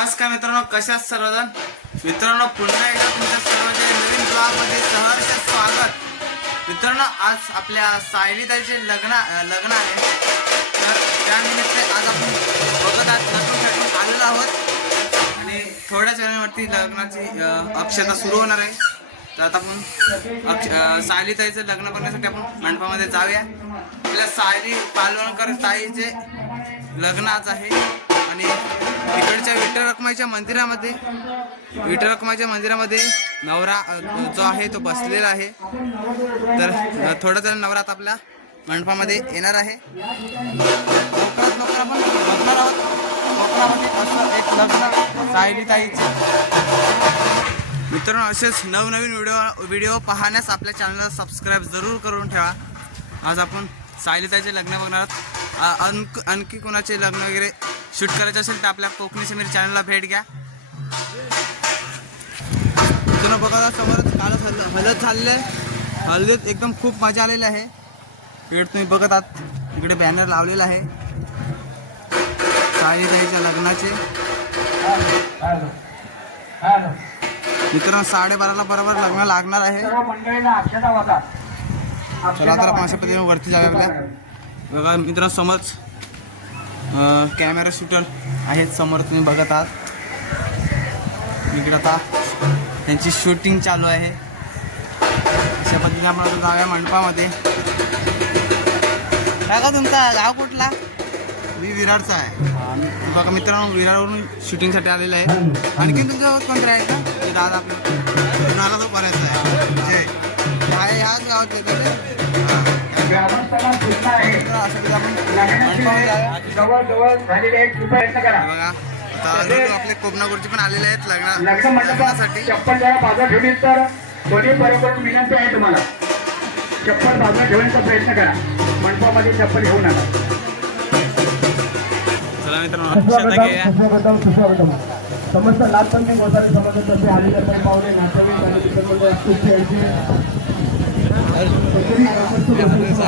नमस्कार मित्रांनो कशा सर्वजण? मित्रांनो पुन्हा एकदा तुमच्या सर्वांचे नवीन ब्लॉगमध्ये सहर्ष स्वागत. मित्रांनो आज आपल्या सायलीताईचे लग्न लग्न आहे. तर त्यानिमित्त आज आपण बघत आहात लग्नासाठी आलेलो आहोत. आणि थोड्याच वेळावरती लग्नाची अक्षता सुरू होणार आहे. तर आता आपण अक्ष अं, सायलीताईचं लग्न करण्यासाठी आपण मंडपामध्ये जाऊया. आपल्या सायली पालवणकर ताईचे लग्न आज आहे. आणि तिकडच्या विठ्ठल रखमाईच्या मंदिरामध्ये. विठ्ठल रखमाईच्या मंदिरामध्ये नवरा जो आहे तो बसलेला आहे. तर थोडा जण नवरात आपल्या मंडपामध्ये येणार आहे. लवकरात लवकर आपण बघणार आहोत कोकणामध्ये असं एक लग्न मित्रांनो असेच नवनवीन व्हिडिओ व्हिडिओ पाहण्यास आपल्या चॅनलला सबस्क्राईब जरूर करून ठेवा. आज आपण सायलिताचे लग्न बघणार आहोत. आणखी कोणाचे लग्न वगैरे शूट करायचं असेल तर आपल्या कोकणी समीर चॅनलला भेट घ्या. तुला बघा समोरच कालच हल हलत चाललं आहे हळदीत एकदम खूप मजा आलेली आहे. इकडे तुम्ही बघत आहात. इकडे बॅनर लावलेला आहे. साईताईच्या लग्नाचे. मित्रांनो साडेबाराला बरोबर लग्न लागणार आहे. चला तर आपण पद्धतीने वरती जाऊया आपल्या. बघा मित्रांनो समज कॅमेरा शूटर आहेत समोर तुम्ही बघत आहात. इकडे आता त्यांची शूटिंग चालू आहे. अशा पद्धतीने आपण आता जाऊया मंडपामध्ये. काय का तुमचा गाव कुठला? मी विरारचा आहे. बघा मित्रांनो विरारवरून शूटिंगसाठी आलेलं आहे. आणखी तुमच्यासोबत कोण आहे का? ते दादा आपलं. नाला तो बऱ्याच आहे. जय. आहे ह्याच गावातले का ते? ग्रामस्थांना सूचना आहे लग्नाची झालेले प्रयत्न करा आपले कोकणापूरचे पण आलेले आहेत लग्न लग्न मंडपात लग्नासाठी चप्पल जरा बाजूला ठेवली तर दोन्ही बरोबर विनंती आहे. तुम्हाला चप्पल बाजूला ठेवण्याचा प्रयत्न करा मंडपामध्ये चप्पल घेऊ नका समस्त लालपंथी गोसावी समाजातर्फे आलेले काही पाहुणे नातेवाईक आणि मित्रमंडळ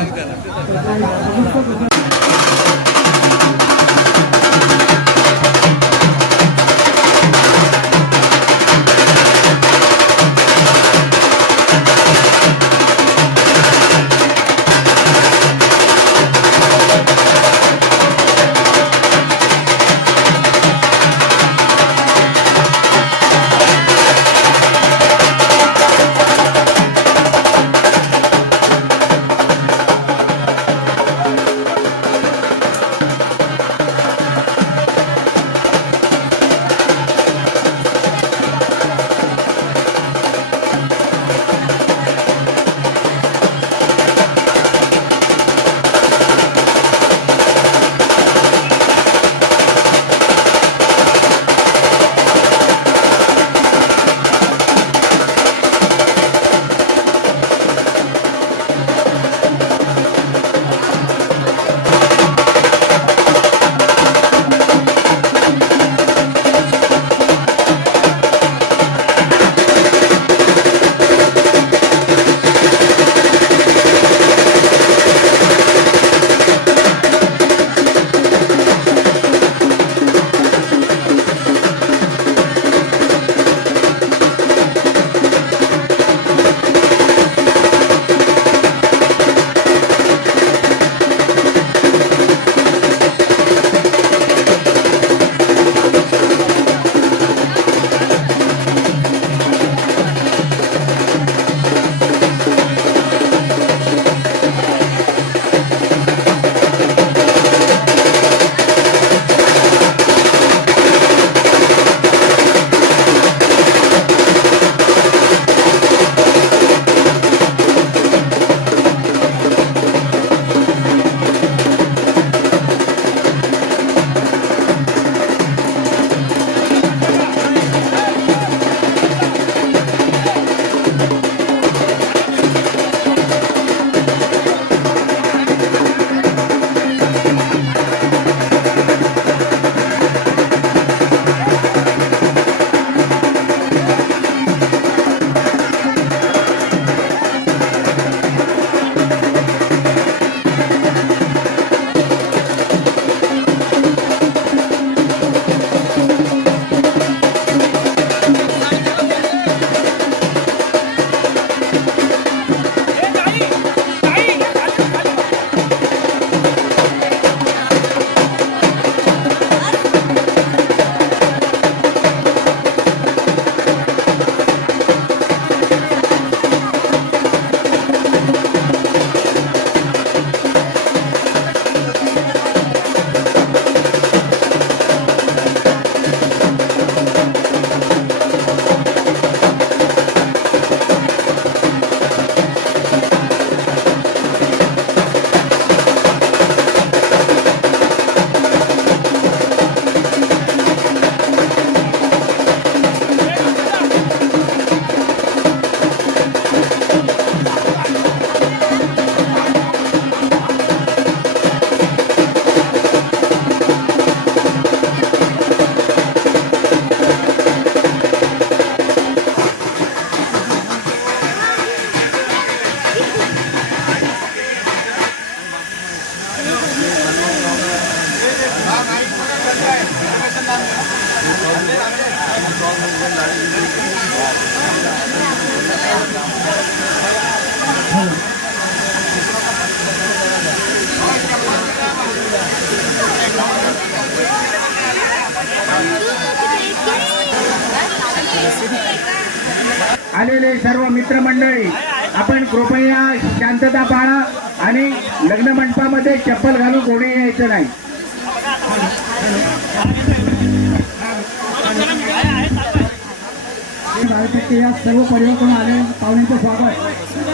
बायोटेकचे या सर्व परिवर्तन आले पाहुण्यांचं स्वागत.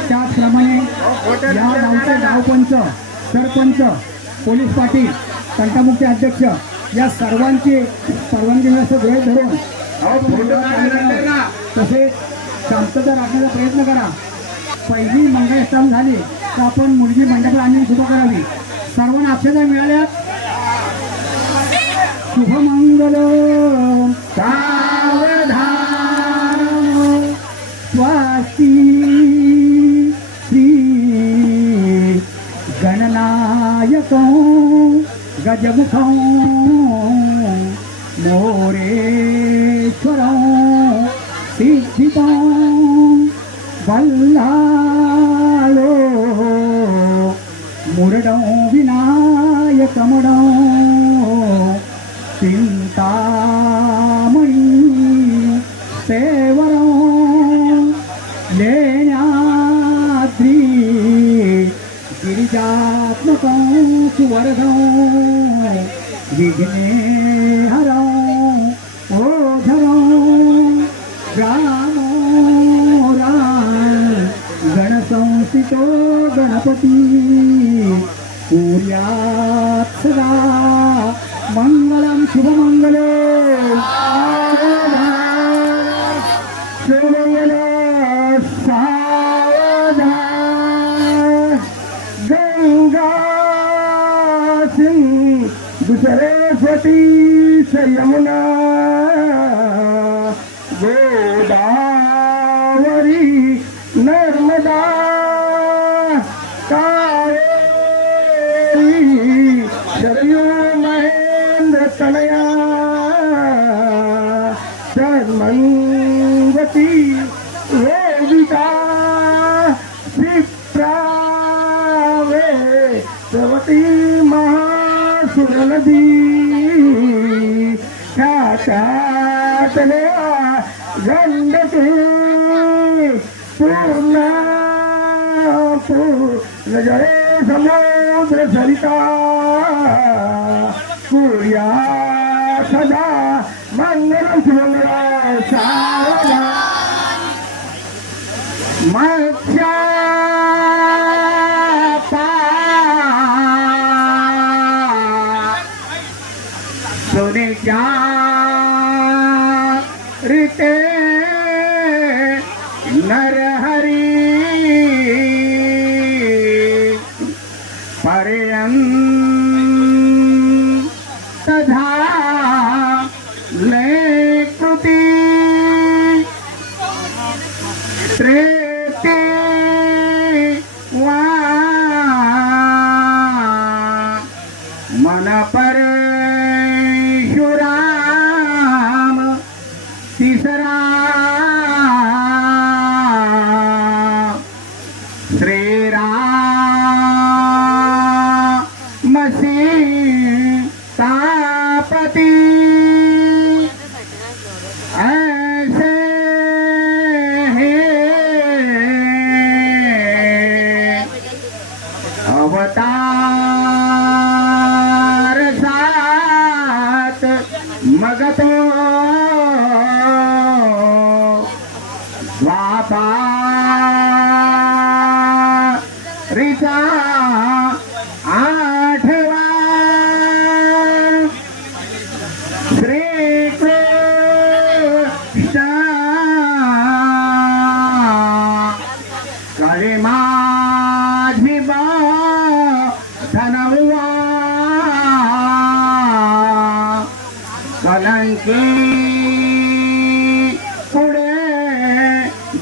त्याचप्रमाणे या गावचे गावपंच सरपंच पोलीस पाटील तंटामुक्ती अध्यक्ष या सर्वांची परवानगी व्यवस्था वेळ धरून तसे तसेच शांतता राखण्याचा प्रयत्न करा. पहिली मंगळस्थान झाली तर आपण मुलगी मंडपाला आणून सुरू करावी. सर्वांना अक्षता मिळाल्या शुभमंगल శ్రీ గణనాయకం గజముఖం మోరేశ్వరం సిద్ధితం వల్లాలో మురడం వినాయకముడం বরদৌ বিঘ্নে হর ও ধর রাম রাম গণ গণপতি। సతీ శయమునా గో पूर्ण जळे समुद्र सरिता सूर्या सदा मंगलम सुमंगला सावधा मत्स्या श्रीराम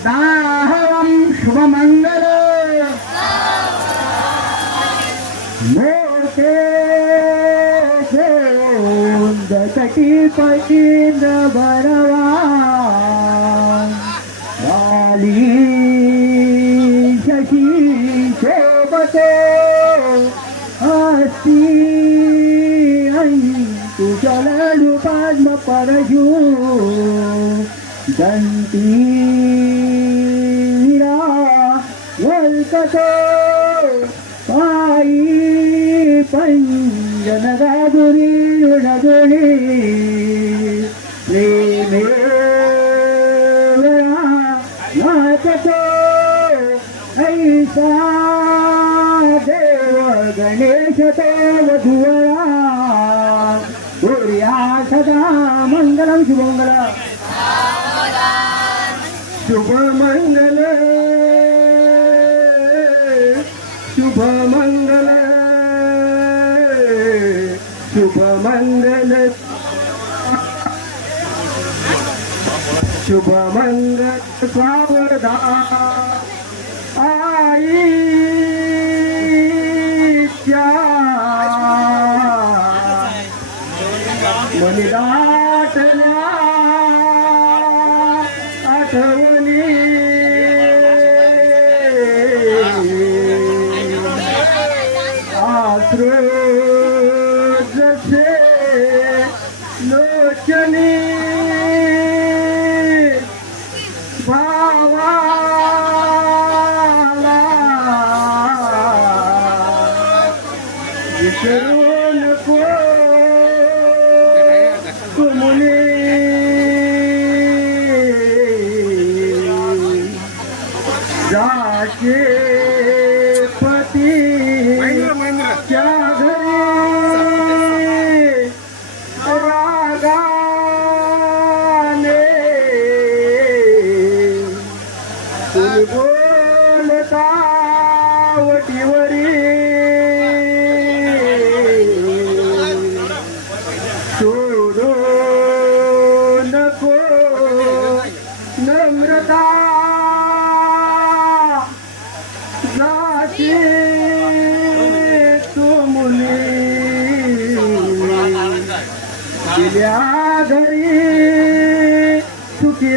पुढे शुभमङ्गल। शुभमंगल मोठे कटी वाली शशी शोभते अस्ति तुझ्या लाडू पद्म परशू। दंती ಸದಾ ಮಂಗಲಂ ಶುಭಮಂಗಲ ಶುಭಮಂಗಲ शुभमंगल सावधा आईच्या मनिदाटल्या जाशी तुमुनी दिल्या घरी सुखी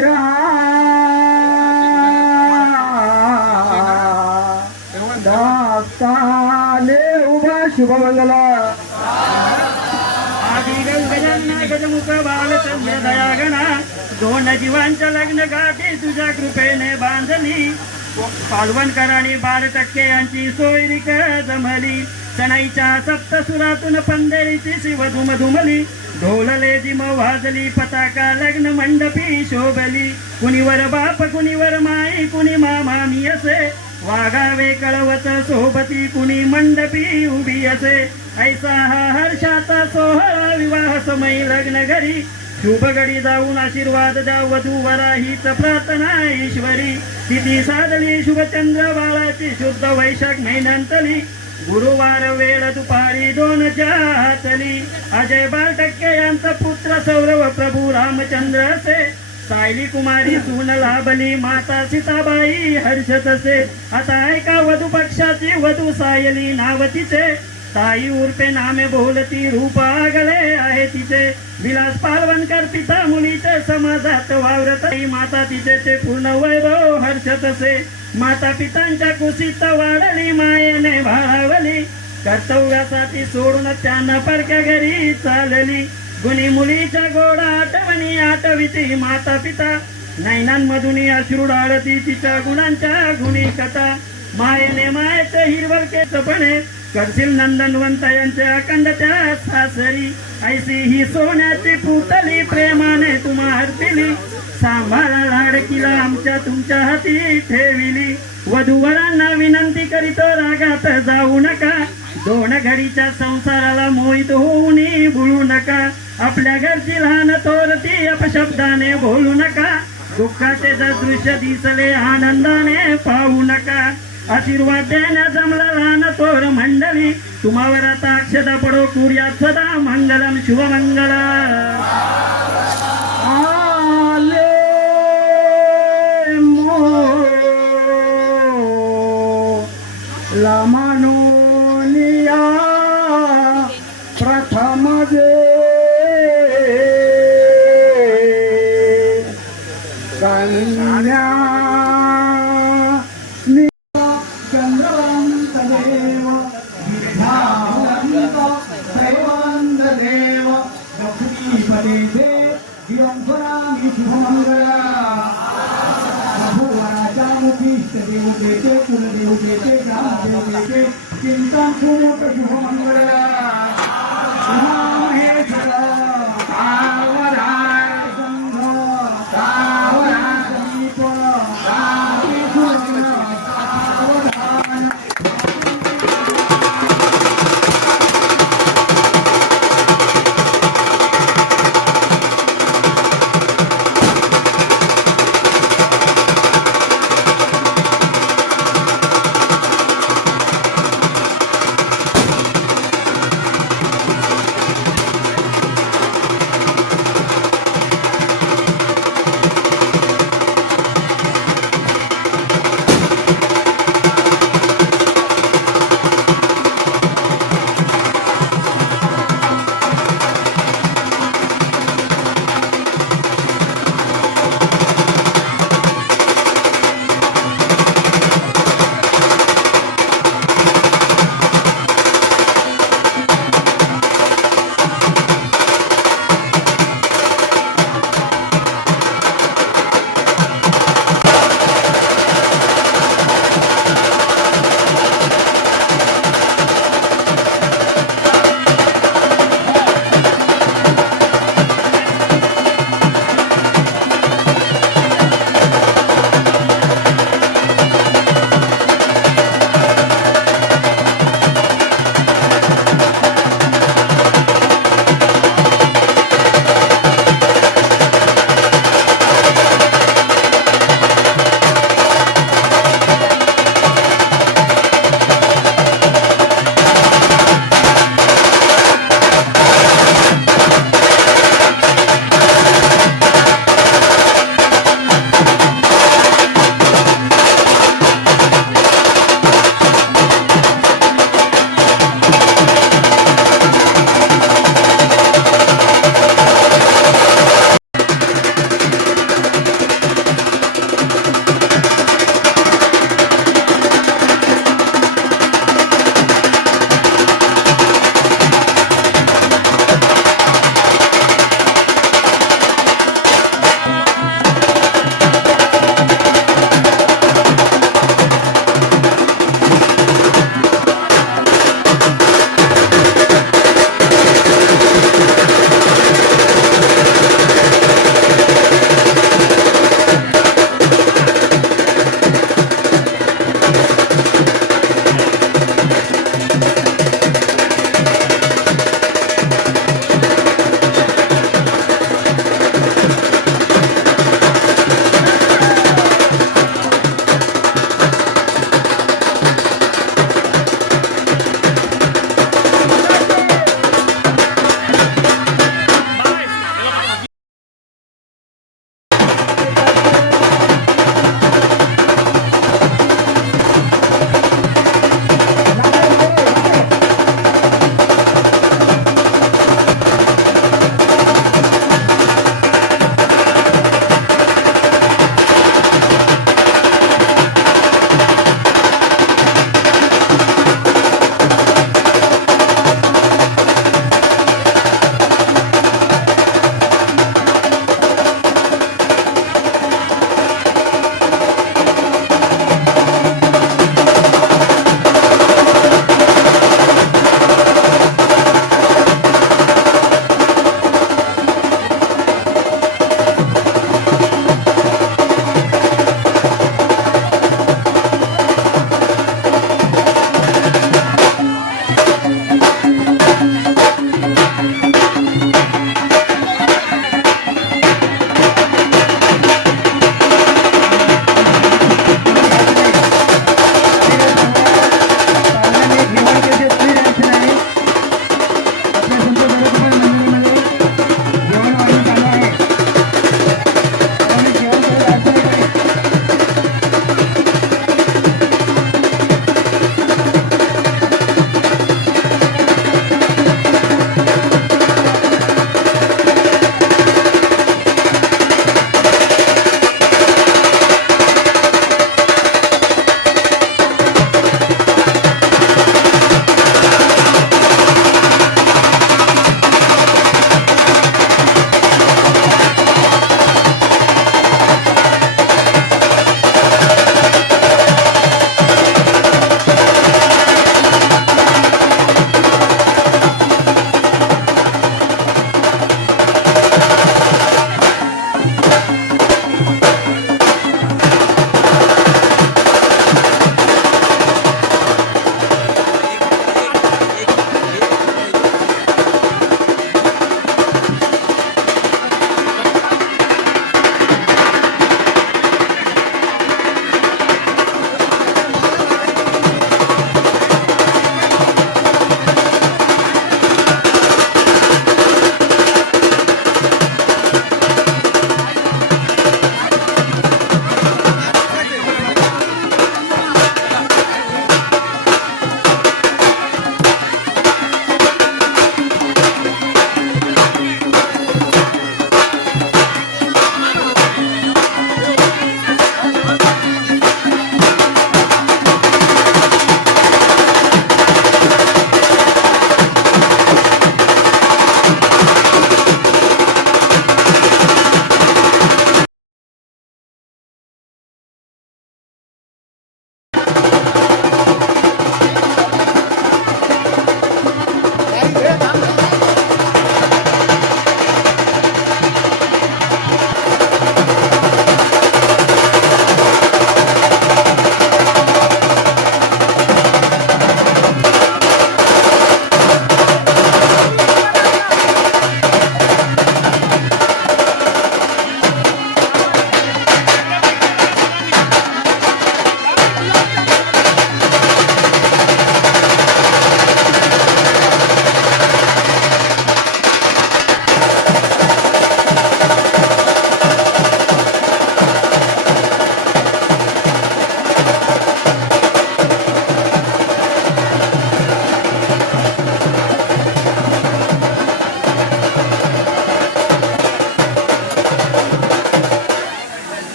दास्ताने उभा शुभमंगला दयागणा दोन जीवांच्या लग्न गाठी तुझ्या कृपेने बांधली पालवणकरांनी बाल टक्के यांची सोयरीक जमली. सणाईच्या सप्तसुरातून पंधेरीची शिव धुमधुमली. ढोलले जिम वाजली पताका लग्न मंडपी शोभली. कुणीवर बाप कुणीवर माई कुणी मामा मी असे. वागावे कळवत सोबती कुणी मंडपी उभी असे. ऐसा हा हर्षाचा सोहळा विवाह समय लग्न घरी. शुभगडी जाऊन आशीर्वाद द्या वधूवरा हीच प्रार्थना ईश्वरी. तिथी साधली शुभचंद्र बाळाची शुद्ध वैशाख महिन्यांतली. गुरुवार वेळ दुपारी दोन हातली अजय बाल टक्के यांचा पुत्र सौरव प्रभू रामचंद्र असे. सायली कुमारी सून लाभली माता सीताबाई हर्षत असे. आता ऐका वधू पक्षाची वधू सायली नाव तिचे. ताई उर्फे नामे बोलती रूप आगले आहे तिचे. विलास पालवणकर पिता मुलीच्या समाजात वावरत माता तिचे ते पूर्ण वैभव हर्षत असे. माता पितांच्या कुशीत वाढली मायेने भाळावली. कर्तव्यासाठी सोडून त्यांना परक्या घरी चालली. गुणी मुलीच्या गोडा आठवणी आठविती माता पिता. नैनांमधून अश्रू डाळती तिच्या गुणांच्या गुणी कथा. मायेने मायेचे हिरवळ केसपणे करशील नंदनवंत यांच्या अखंड त्या सासरी. ऐसी ही सोन्याची पुतली प्रेमाने तुम्हा हरपिली सांभाळा लाडकीला आमच्या तुमच्या हाती ठेविली. वधूवरांना विनंती करीत रागात जाऊ नका. दोन घडीच्या संसाराला मोहित होऊन बोलू नका. आपल्या घरची लहान थोरती अपशब्दाने बोलू नका. दुःखाचे जर दृश्य दिसले आनंदाने पाहू नका. आशीर्वाद देण्या जमला लहान तोर मंडळी. तुम्हावर आता अक्षता पडो कुर्यात सदा मंगलम शुभमंगल. आले मो लामानोनिया प्रथम जे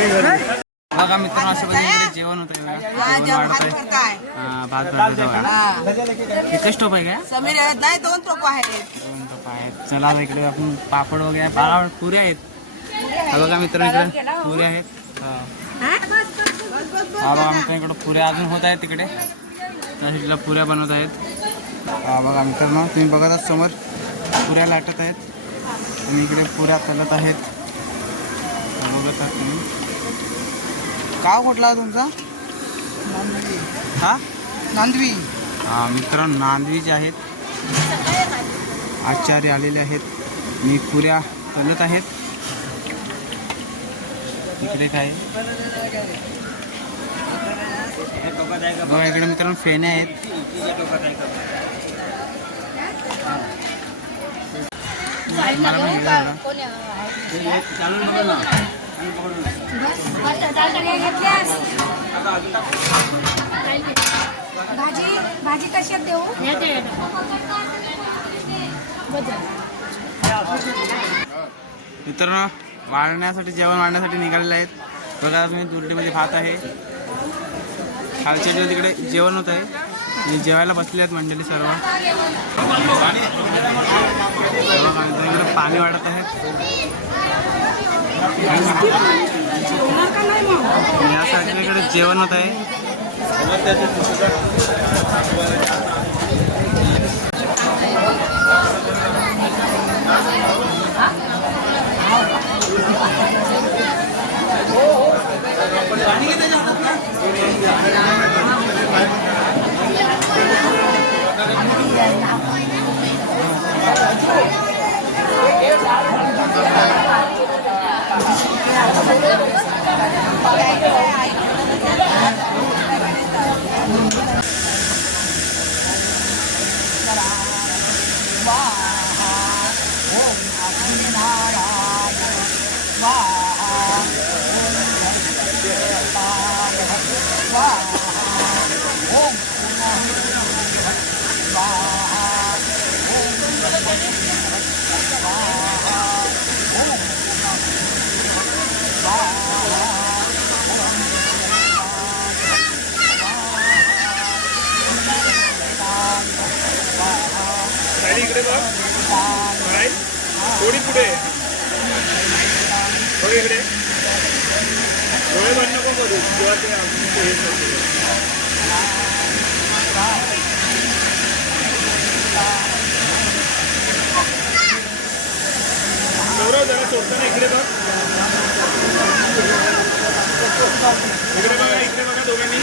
बघा मित्रांनो अशा पद्धतीने जेवण होतं बघा जेवण वाढत आहे हा, भात बघा एकच टोप आहे का? समीर नाही दोन टोप आहेत. दोन टोप आहेत. चला इकडे आपण पापड वगैरे बाळा पुऱ्या आहेत. हा बघा मित्रांनो इकडे पुऱ्या आहेत. हा. बघा मित्रांनो इकडे पुऱ्या अजून होत आहेत तिकडे. साईडला पुऱ्या बनवत आहेत. हा बघा मित्रांनो तुम्ही बघत आहात समोर पुऱ्या लाटत आहेत. आणि इकडे पुऱ्या तलत आहेत. बघत आहात तुम्ही. गाव कुठला आहे तुमचा? हा? नांदवी. हा मित्रांनो नांदवीचे आहेत. आचार्य आलेले आहेत. मी पुऱ्या तलत आहेत. इकडे काय? बघा इकडे मित्रांनो फेणे आहेत. मला. भाजी भाजी कशी देऊ? मित्रांनो वाढण्यासाठी जेवण वाढण्यासाठी निघालेले आहेत. बघा तुम्ही दुर्टीमध्ये भात आहे. खालच्या तिकडे जेवण होत आहे. आणि जेवायला बसले आहेत मंडळी सर्व. पाणी वाढत आहे. या साईडला जेवण होत आहे. थोडी पुढे. बघ इकडे. डोळे बंद नको करू. किंवा ते आमचं गौरव जरा सोडताना इकडे बघ. इकडे बघा इकडे बघा दोघांनी.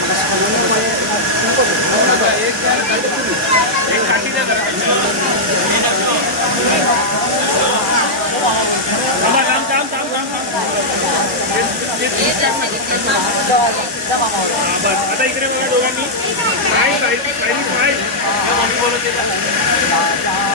एक काठी द्या जरा. आता इकडे बघा दोघांनी. काय काय काय काय